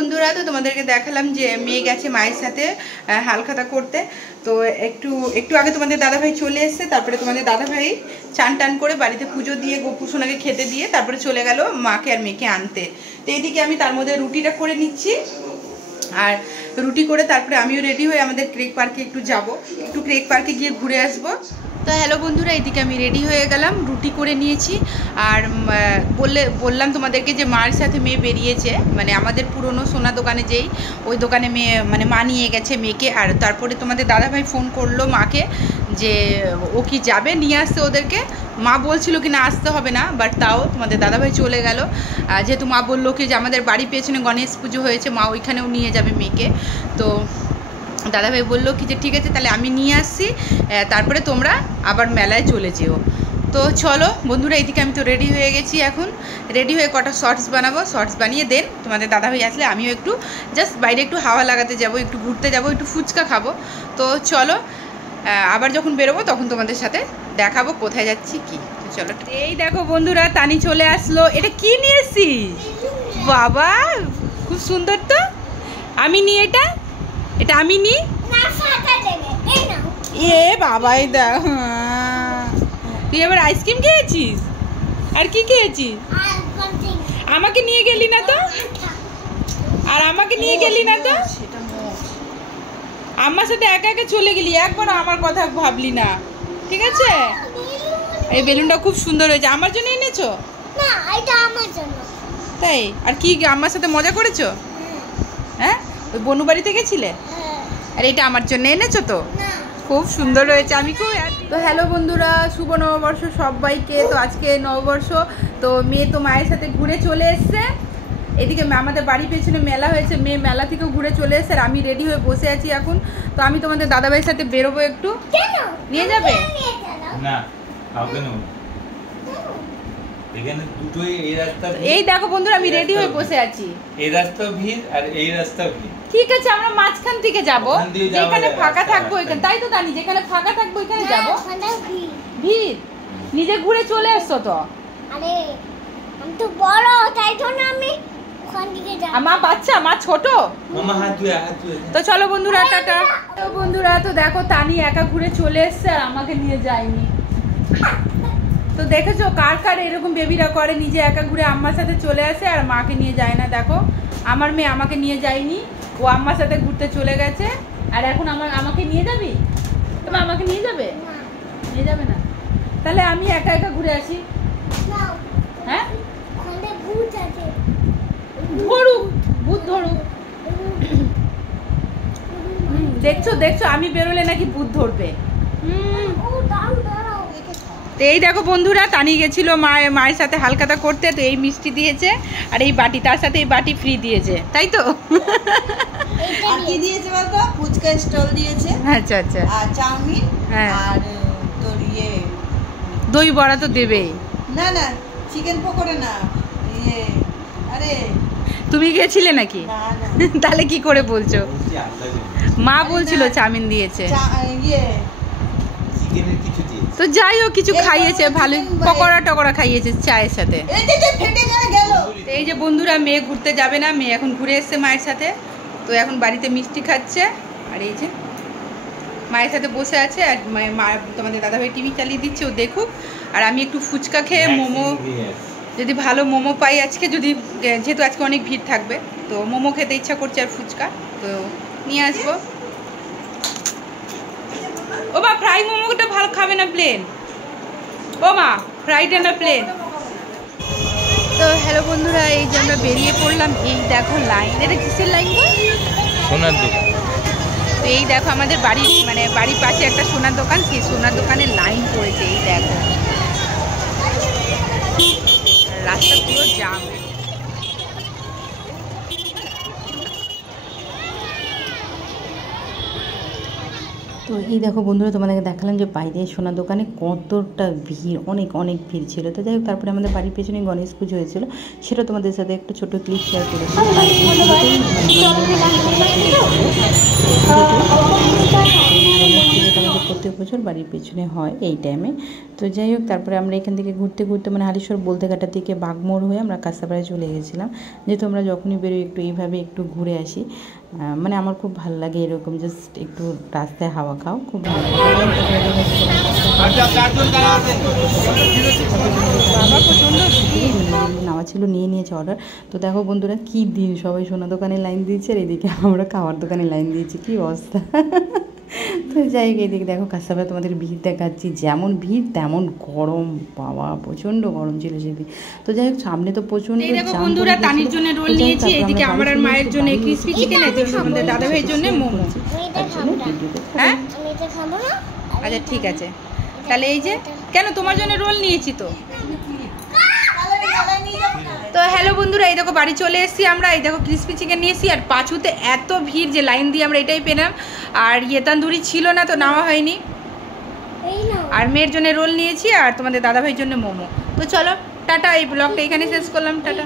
বন্ধুরা, তো তোমাদেরকে দেখালাম যে মেয়ে গেছে মায়ের সাথে হালখাতা করতে। তো একটু আগে তোমাদের দাদাভাই চলে এসেছে, তারপরে তোমাদের দাদাভাই চান টান করে বাড়িতে পুজো দিয়ে গোপু সোনাকে খেতে দিয়ে তারপরে চলে গেল মাকে আর মেয়েকে আনতে। তো এইদিকে আমি তার মধ্যে রুটিটা করে নিচ্ছি, আর রুটি করে তারপরে আমিও রেডি হয়ে আমাদের ক্রেক পার্কে একটু যাব, একটু ক্রেক পার্কে গিয়ে ঘুরে আসবো। তো হ্যালো বন্ধুরা, এইদিকে আমি রেডি হয়ে গেলাম, রুটি করে নিয়েছি। আর বললাম তোমাদেরকে যে মার সাথে মেয়ে বেরিয়েছে, মানে আমাদের পুরনো সোনা দোকানে যেই ওই দোকানে মেয়ে মানে মা নিয়ে গেছে মেয়েকে। আর তারপরে তোমাদের দাদাভাই ফোন করলো মাকে যে ও কি যাবে নিয়ে আসতে ওদেরকে। মা বলছিল কি না আসতে হবে না, বাট তাও তোমাদের দাদাভাই চলে গেল, যেহেতু মা বললো কি যে আমাদের বাড়ির পেছনে গণেশ পুজো হয়েছে, মা ওইখানেও নিয়ে যাবে মেয়েকে। তো দাদাভাই বললো কি যে ঠিক আছে তাহলে আমি নিয়ে আসছি, তারপরে তোমরা আবার মেলায় চলে যেও। তো চলো বন্ধুরা, এইদিকে আমি তো রেডি হয়ে গেছি, এখন রেডি হয়ে কটা শর্টস বানাবো, শর্টস বানিয়ে দেন তোমাদের দাদাভাই আসলে আমিও একটু জাস্ট বাইরে একটু হাওয়া লাগাতে যাব, একটু ঘুরতে যাব, একটু ফুচকা খাবো। তো চলো আবার যখন বেরোবো তখন তোমাদের সাথে দেখাবো কোথায় যাচ্ছি কি। তো চলো, এই দেখো বন্ধুরা তানি চলে আসলো। এটা কি নিয়ে এসছিস বাবা, খুব সুন্দর। তো আমি নি এটা আমি নি এ বাবাই দা, তুই এবার আইসক্রিম খেয়েছিস আর কি খেয়েছিস? আমাকে নিয়ে গেলি না তো, আর আমাকে নিয়ে গেলি না তো, আমার সাথে একা একা চলে গেলি, একবার আমার কথা ভাবলি না, ঠিক আছে? এই বেলুনটা খুব সুন্দর হয়েছে, আমার জন্য এনেছো? না, এটা আমার জন্য। তাই? আর কি আমার সাথে মজা করেছো? হ্যাঁ, ওই বনু বাড়িতে গেছিলে? আর এটা আমার জন্য এনেছো তো? খুব সুন্দর হয়েছে, আমি খুব হ্যাপি। তো হ্যালো বন্ধুরা, শুভ নববর্ষ সবাইকে। তো আজকে নববর্ষ, তো মেয়ে তো মায়ের সাথে ঘুরে চলে এসছে। এদিকে আমাদের বাড়ির পেছনে মেলা হয়েছে, মেয়ে মেলা থেকেও ঘুরে চলে এসছে, আর আমি রেডি হয়ে বসে আছি এখন। তো আমি তোমাদের দাদাভাইয়ের সাথে বেরোবো একটু। নিয়ে যাবে না? এখানে দুটোই, এই রাস্তা এই দেখো বন্ধুরা আমি রেডি হয়ে বসে আছি, এই রাস্তা ভিড় আর এই রাস্তা ভিড়। ঠিক আছে আমরা মাঝখান থেকে যাবো, যেখানে ফাঁকা থাকবো ওইখানে। তাই তো জানি, যেখানে ফাঁকা থাকবো ওইখানে যাবো। ভিড় নিজে ঘুরে চলে এসছো তো। আরে আমি তো বড়, তাই তো না আমি ওখান দিকে যাব। আমার বাচ্চা, মা ছোট। মামা হাত ধুয়ে তো চলো বন্ধুরা, টাটা। তো বন্ধুরা, তো দেখো তানি একা ঘুরে চলে এসছে আর আমাকে নিয়ে যায়নি। তো দেখেছো কার কার এরকম বেবিরা করে, নিজে একা ঘুরে আম্মার সাথে চলে আসে আর মাকে নিয়ে যায় না। দেখো আমার মেয়ে আমাকে নিয়ে যায়নি, ও আম্মার সাথে ঘুরতে চলে গেছে, আর এখন আমাকে নিয়ে যাবি? তুমি আমাকে নিয়ে যাবে? নিয়ে যাবে না? তাহলে আমি একা একা ঘুরে আসি। হ্যাঁ, ভূত আছে, ধরুক ভূত ধরুক। দেখছো দেখছো আমি বেরোলে নাকি ভূত ধরবে। তো এই দেখো বন্ধুরা, টানি গেছিল মায়ের সাথে হালখাতা করতে, তো এই মিষ্টি দিয়েছে আর এই বাটি, তার সাথে এই বাটি ফ্রি দিয়েছে, তাই তো? কি দিয়েছে বলতো? ফুচকা স্টল দিয়েছে। আচ্ছা আচ্ছা। আর চাউমিন, হ্যাঁ, আর তোর দই বড়া তো দেবেই। না না, চিকেন পকোড়া না, আরে তুমি গেছিলে নাকি? না না। তাহলে কি করে বলছো? মা বলছিল চাউমিন দিয়েছে। চিকেনের কিছু দিয়েছে। তো যাই হোক, কিছু খাইয়েছে ভালো, পকোড়া টকোড়া খাইয়েছে চায়ের সাথে। এই যে বন্ধুরা, মেয়ে ঘুরতে যাবে না, মেয়ে এখন ঘুরে এসছে মায়ের সাথে। তো এখন বাড়িতে মিষ্টি খাচ্ছে, আর এই যে মায়ের সাথে বসে আছে, আর মা তোমাদের দাদাভাই টিভি চালিয়ে দিচ্ছে, ও দেখুক। আর আমি একটু ফুচকা খেয়ে মোমো, যদি ভালো মোমো পাই আজকে, যদি যেহেতু আজকে অনেক ভিড় থাকবে, তো মোমো খেতে ইচ্ছা করছে আর ফুচকা, তো নিয়ে আসবো। ও মা, ফ্রাই মোমোটা ভালো খাবে না প্লেন? ও মা, ফ্রাইটা না প্লেন? তো হ্যালো বন্ধুরা, এই যে আমরা বেরিয়ে পড়লাম। এই দেখো লাইন, এটা কিসের লাইন গো? সোনার দোকান। তো এই দেখো আমাদের বাড়ির মানে বাড়ির পাশে একটা সোনার দোকান, সেই সোনার দোকানে লাইন পড়েছে। এই দেখো রাস্তা পুরো জাম। তো এই দেখো বন্ধুরা, তোমাদেরকে দেখালাম যে বাইরে সোনার দোকানে কতটা ভিড়, অনেক অনেক ভিড় ছিল। তো যাই হোক, তারপরে আমাদের বাড়ির পেছনে গণেশ পুজো হয়েছিল, সেটা তোমাদের সাথে একটা ছোটো ক্লিপ শেয়ার করেছি। প্রত্যেক বছর বাড়ির পেছনে হয় এই টাইমে। তো যাই হোক, তারপরে আমরা এখান থেকে ঘুরতে ঘুরতে মানে হালিশহর বলতেঘাটা থেকে বাগমোড় হয়ে আমরা কাঁসাপাড়ায় চলে গেছিলাম। যেহেতু আমরা যখনই বেরোই একটু এইভাবে একটু ঘুরে আসি, মানে আমার খুব ভালো লাগে এরকম জাস্ট একটু রাস্তায় হাওয়া খাও, খুব ভালো নেওয়া ছিল, নিয়ে নিয়েছে অর্ডার। তো দেখো বন্ধুরা কী দিন, সবাই সোনা দোকানে লাইন দিয়েছে আর এদিকে আমরা খাওয়ার দোকানে লাইন দিয়েছি, কী অবস্থা। তো যাই হোক, এদিকে দেখো কাঁসাপাড়া তোমাদের ভিড় দেখাচ্ছি, যেমন ভিড় তেমন গরম, বাবা প্রচণ্ড গরম ছিল সেদিন। তো যাই হোক, সামনে তো প্রচণ্ড বন্ধুরা তানির জন্য রোল নিয়েছি, এদিকে আমার আর মায়ের জন্য ক্রিসপি চিকেন, এদিকে আমাদের দাদা ভাইয়ের জন্য মোমো। হ্যাঁ আচ্ছা ঠিক আছে, তাহলে এই যে কেন তোমার জন্য রোল নিয়েছি তো। তো হ্যালো বন্ধুরা, এই দেখো বাড়ি চলে এসেছি আমরা, এই দেখো ক্রিসপি চিকেন নিয়েছি, আর পাঁচুতে এত ভিড় যে লাইন দিয়ে আমরা এটাই পেলাম, আর ইয়েতান্দুরি ছিল না তো নেওয়া হয়নি। আর মেয়ের জন্য রোল নিয়েছি আর তোমাদের দাদাভাইয়ের জন্য মোমো। তো চলো টাটা, এই ব্লগটা এখানে শেষ করলাম, টাটা।